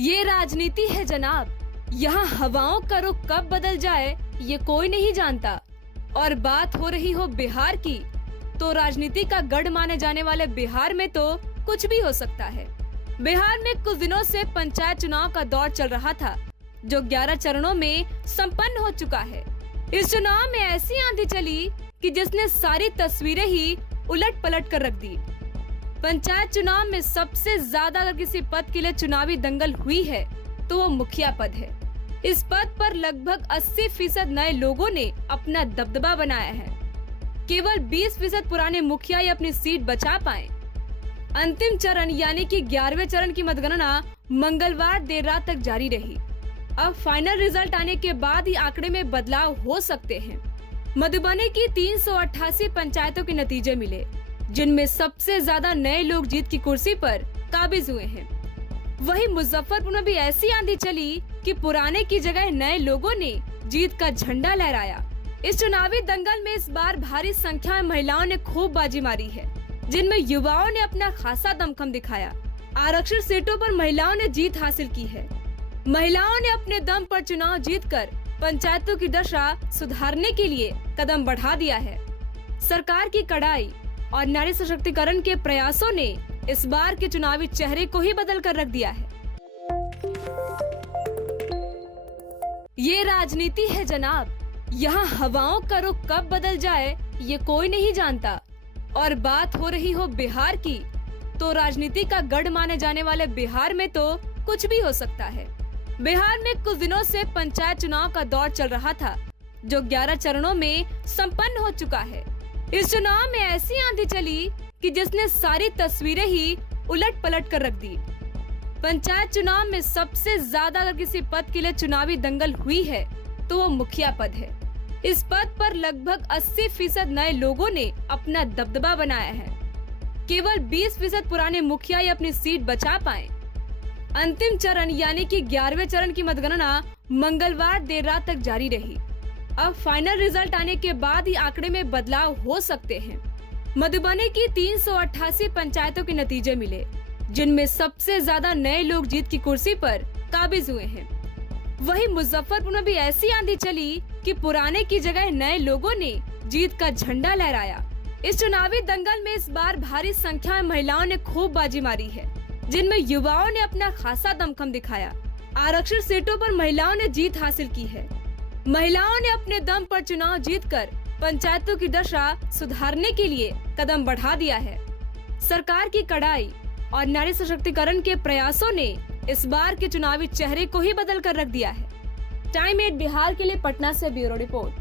ये राजनीति है जनाब, यहाँ हवाओं का रुख कब बदल जाए ये कोई नहीं जानता। और बात हो रही हो बिहार की, तो राजनीति का गढ़ माने जाने वाले बिहार में तो कुछ भी हो सकता है। बिहार में कुछ दिनों से पंचायत चुनाव का दौर चल रहा था, जो 11 चरणों में संपन्न हो चुका है। इस चुनाव में ऐसी आंधी चली कि जिसने सारी तस्वीरें ही उलट पलट कर रख दी। पंचायत चुनाव में सबसे ज्यादा अगर किसी पद के लिए चुनावी दंगल हुई है तो वो मुखिया पद है। इस पद पर लगभग 80% नए लोगों ने अपना दबदबा बनाया है। केवल 20% पुराने मुखिया ही अपनी सीट बचा पाए। अंतिम चरण यानी कि 11वें चरण की मतगणना मंगलवार देर रात तक जारी रही। अब फाइनल रिजल्ट आने के बाद ही आंकड़े में बदलाव हो सकते हैं। मधुबनी की 388 पंचायतों के नतीजे मिले, जिनमें सबसे ज्यादा नए लोग जीत की कुर्सी पर काबिज हुए हैं। वहीं मुजफ्फरपुर में भी ऐसी आंधी चली कि पुराने की जगह नए लोगों ने जीत का झंडा लहराया। इस चुनावी दंगल में इस बार भारी संख्या में महिलाओं ने खूब बाजी मारी है, जिनमें युवाओं ने अपना खासा दमखम दिखाया। आरक्षित सीटों पर महिलाओं ने जीत हासिल की है। महिलाओं ने अपने दम पर चुनाव जीतकर पंचायतों की दशा सुधारने के लिए कदम बढ़ा दिया है। सरकार की कड़ाई और नारी सशक्तिकरण के प्रयासों ने इस बार के चुनावी चेहरे को ही बदल कर रख दिया है। ये राजनीति है जनाब, यहाँ हवाओं का रुख कब बदल जाए ये कोई नहीं जानता। और बात हो रही हो बिहार की, तो राजनीति का गढ़ माने जाने वाले बिहार में तो कुछ भी हो सकता है। बिहार में कुछ दिनों से पंचायत चुनाव का दौर चल रहा था, जो 11 चरणों में संपन्न हो चुका है। इस चुनाव में ऐसी आंधी चली कि जिसने सारी तस्वीरें ही उलट पलट कर रख दी। पंचायत चुनाव में सबसे ज्यादा अगर किसी पद के लिए चुनावी दंगल हुई है तो वो मुखिया पद है। इस पद पर लगभग 80% नए लोगों ने अपना दबदबा बनाया है। केवल 20% पुराने मुखिया ही अपनी सीट बचा पाए। अंतिम चरण यानी कि 11वें चरण की मतगणना मंगलवार देर रात तक जारी रही। अब फाइनल रिजल्ट आने के बाद ही आंकड़े में बदलाव हो सकते हैं। मधुबनी की 388 पंचायतों के नतीजे मिले, जिनमें सबसे ज्यादा नए लोग जीत की कुर्सी पर काबिज हुए हैं। वहीं मुजफ्फरपुर में भी ऐसी आंधी चली कि पुराने की जगह नए लोगों ने जीत का झंडा लहराया। इस चुनावी दंगल में इस बार भारी संख्या में महिलाओं ने खूब बाजी मारी है, जिनमें युवाओं ने अपना खासा दमखम दिखाया। आरक्षित सीटों पर महिलाओं ने जीत हासिल की है। महिलाओं ने अपने दम पर चुनाव जीतकर पंचायतों की दशा सुधारने के लिए कदम बढ़ा दिया है। सरकार की कड़ाई और नारी सशक्तिकरण के प्रयासों ने इस बार के चुनावी चेहरे को ही बदल कर रख दिया है। टाइम 8 बिहार के लिए पटना से ब्यूरो रिपोर्ट।